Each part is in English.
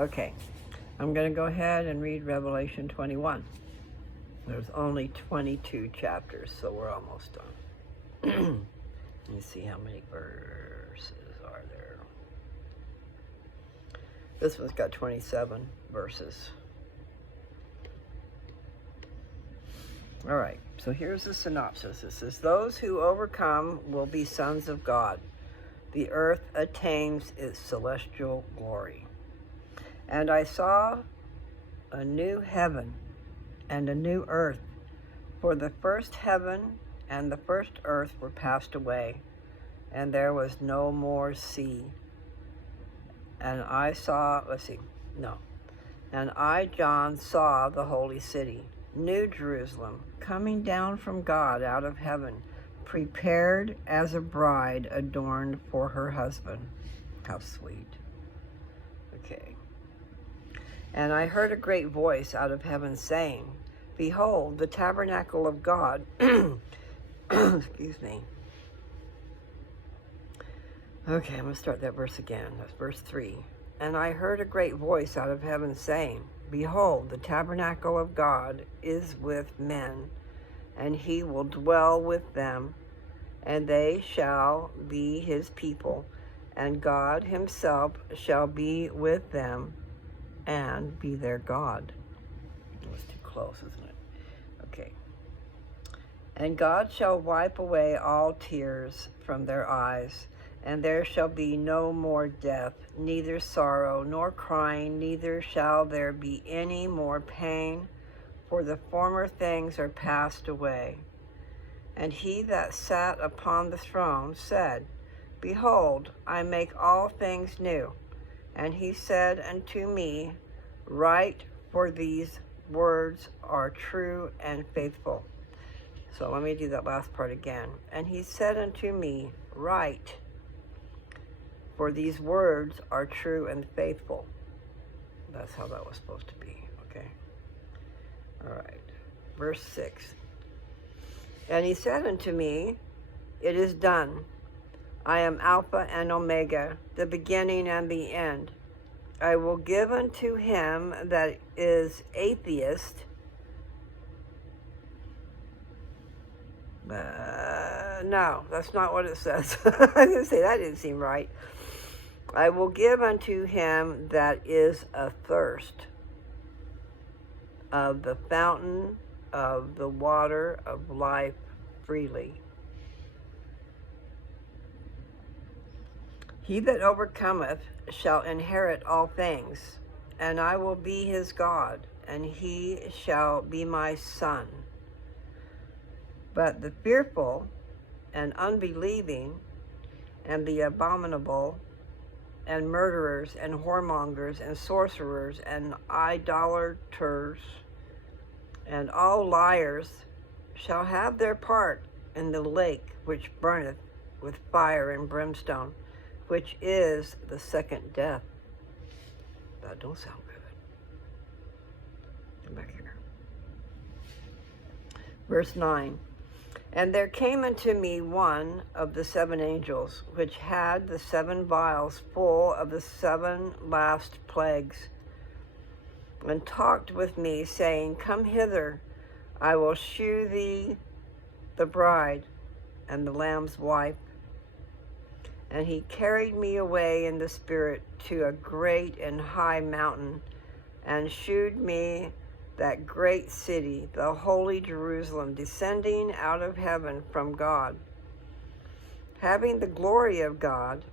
Okay, I'm going to go ahead and read Revelation 21. There's only 22 chapters, so we're almost done. Let me see how many verses are there. This one's got 27 verses. All right, so here's the synopsis. It says, those who overcome will be sons of God. The earth attains its celestial glory. And I saw a new heaven and a new earth, for the first heaven and the first earth were passed away, and there was no more sea. And I, John, saw the holy city, New Jerusalem, coming down from God out of heaven, prepared as a bride adorned for her husband. How sweet. Okay. And I heard a great voice out of heaven saying, behold, the tabernacle of God, excuse me. Okay, I'm going to start that verse again. That's verse 3. And I heard a great voice out of heaven saying, behold, the tabernacle of God is with men, and he will dwell with them, and they shall be his people, and God himself shall be with them and be their God. That was too close, isn't it? Okay. And God shall wipe away all tears from their eyes, and there shall be no more death, neither sorrow nor crying, neither shall there be any more pain, for the former things are passed away. And he that sat upon the throne said, behold, I make all things new. And he said unto me, write, for these words are true and faithful. So let me do that last part again. And he said unto me, write, for these words are true and faithful. That's how that was supposed to be, okay? All right, verse 6. And he said unto me, it is done. I am Alpha and Omega, the beginning and the end. I will give unto him that is atheist. No, that's not what it says. I was going to say, that didn't seem right. I will give unto him that is athirst of the fountain of the water of life freely. He that overcometh shall inherit all things, and I will be his God, and he shall be my son. But the fearful and unbelieving and the abominable and murderers and whoremongers and sorcerers and idolaters and all liars shall have their part in the lake which burneth with fire and brimstone, which is the second death. That don't sound good. Come back here. Verse 9. And there came unto me one of the seven angels, which had the 7 vials full of the 7 last plagues, and talked with me, saying, come hither, I will shew thee the bride and the Lamb's wife. And he carried me away in the spirit to a great and high mountain, and shewed me that great city, the holy Jerusalem, descending out of heaven from God, having the glory of God,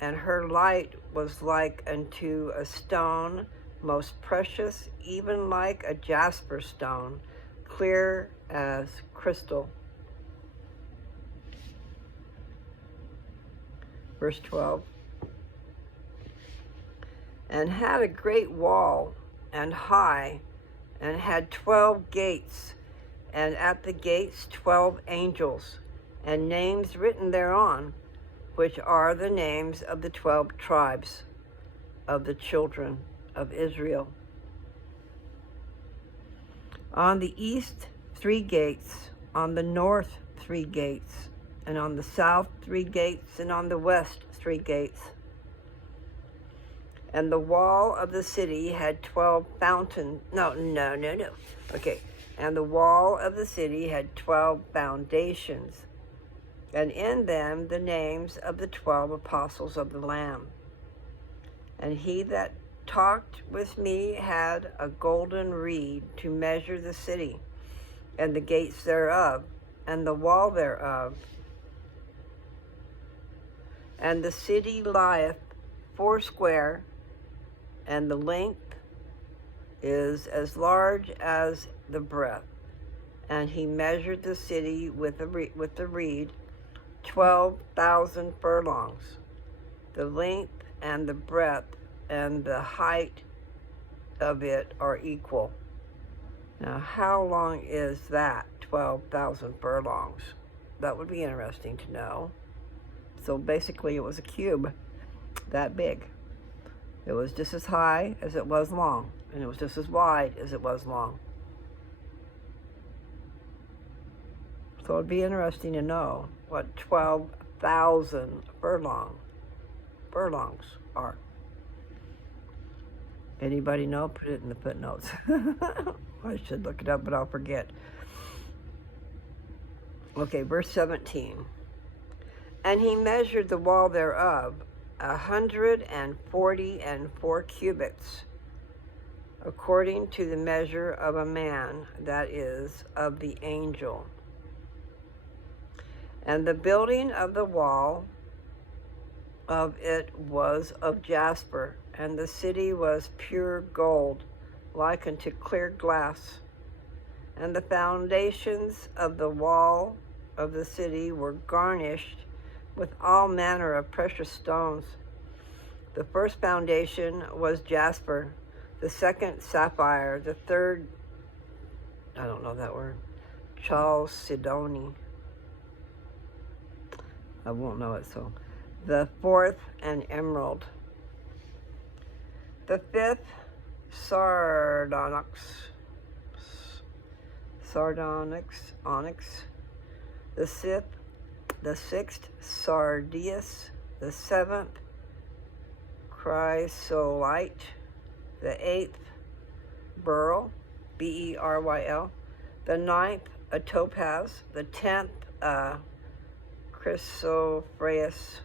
and her light was like unto a stone most precious, even like a jasper stone, clear as crystal. Verse 12. And had a great wall, and high, and had 12 gates, and at the gates 12 angels, and names written thereon, which are the names of the 12 tribes of the children of Israel. On the east 3 gates, on the north 3 gates, and on the south 3 gates, and on the west 3 gates. And the wall of the city had 12 fountains. No. Okay. And the wall of the city had 12 foundations, and in them the names of the 12 apostles of the Lamb. And he that talked with me had a golden reed to measure the city, and the gates thereof, and the wall thereof. And the city lieth foursquare, and the length is as large as the breadth. And he measured the city with the reed 12,000 furlongs. The length and the breadth and the height of it are equal. Now, how long is that? 12,000 furlongs. That would be interesting to know. So basically, it was a cube that big. It was just as high as it was long, and it was just as wide as it was long. So it'd be interesting to know what 12,000 furlongs are. Anybody know? Put it in the footnotes. I should look it up, but I'll forget. Okay, verse 17. And he measured the wall thereof 144 cubits, according to the measure of a man, that is, of the angel. And the building of the wall of it was of jasper, and the city was pure gold, like unto clear glass. And the foundations of the wall of the city were garnished with all manner of precious stones. The first foundation was jasper, the second sapphire, the third, I don't know that word, chalcedony. I won't know it, so. The fourth, an emerald. The fifth, sardonyx. Onyx. The sixth, sardius. The seventh, chrysolite. The eighth, beryl, B-E-R-Y-L. The ninth, a topaz. The 10th, chrysoprasus.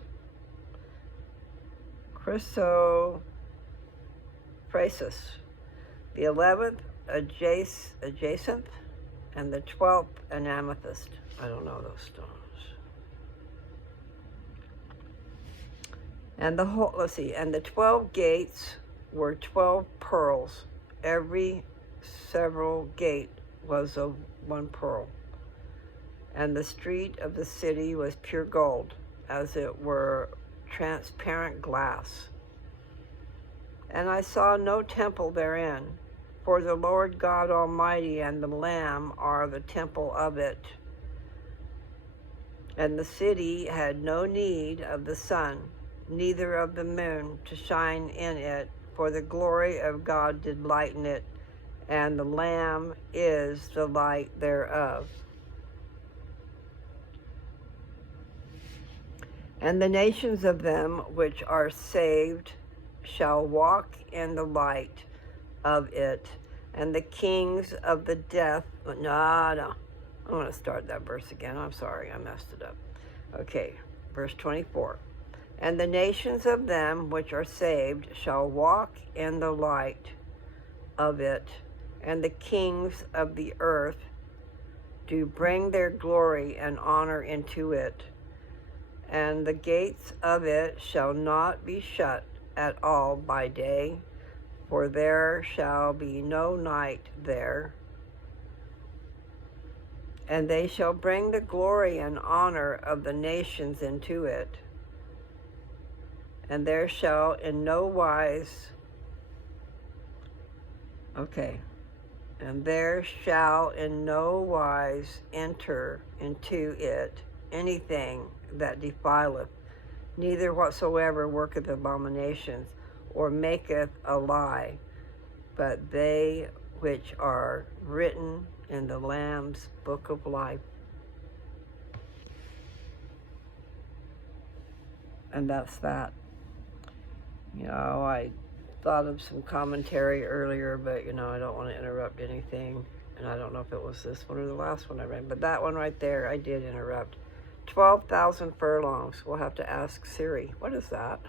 The 11th, adjacent, and the 12th, an amethyst. I don't know those stones. And and the 12 gates were 12 pearls. Every several gate was of one pearl. And the street of the city was pure gold, as it were transparent glass. And I saw no temple therein, for the Lord God Almighty and the Lamb are the temple of it. And the city had no need of the sun, neither of the moon, to shine in it, for the glory of God did lighten it, and the Lamb is the light thereof. And the nations of them which are saved shall walk in the light of it, and the kings of the death. No. I'm going to start that verse again. I'm sorry, I messed it up. Okay, verse 24. And the nations of them which are saved shall walk in the light of it, and the kings of the earth do bring their glory and honor into it. And the gates of it shall not be shut at all by day, for there shall be no night there. And they shall bring the glory and honor of the nations into it. And there shall in no wise, and there shall in no wise enter into it anything that defileth, neither whatsoever worketh abominations, or maketh a lie, but they which are written in the Lamb's book of life. And that's that. You know, thought of some commentary earlier, but you know, I don't want to interrupt anything. And I don't know if it was this one or the last one I read, but that one right there, I did interrupt. 12,000 furlongs. We'll have to ask Siri. What is that?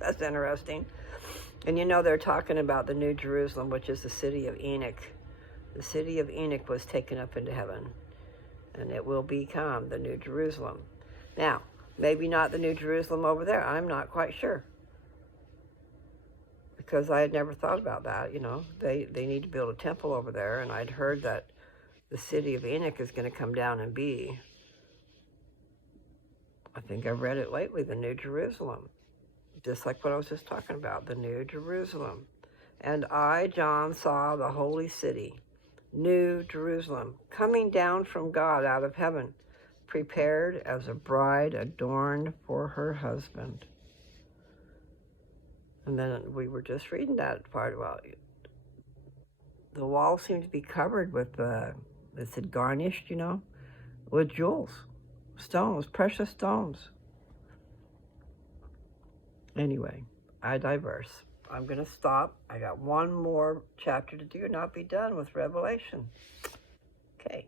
That's interesting. And you know, they're talking about the New Jerusalem, which is the city of Enoch. The city of Enoch was taken up into heaven, and it will become the New Jerusalem. Now, maybe not the New Jerusalem over there. I'm not quite sure, because I had never thought about that. You know, they need to build a temple over there, and I'd heard that the city of Enoch is going to come down and be, I think I've read it lately, the New Jerusalem. Just like what I was just talking about, the New Jerusalem. And I, John, saw the holy city, New Jerusalem, coming down from God out of heaven, prepared as a bride adorned for her husband. And then we were just reading that part about it. The wall seemed to be covered with, it said garnished, you know, with jewels, stones, precious stones. Anyway, I diverse. I'm going to stop. I got one more chapter to do and I'll be done with Revelation. Okay.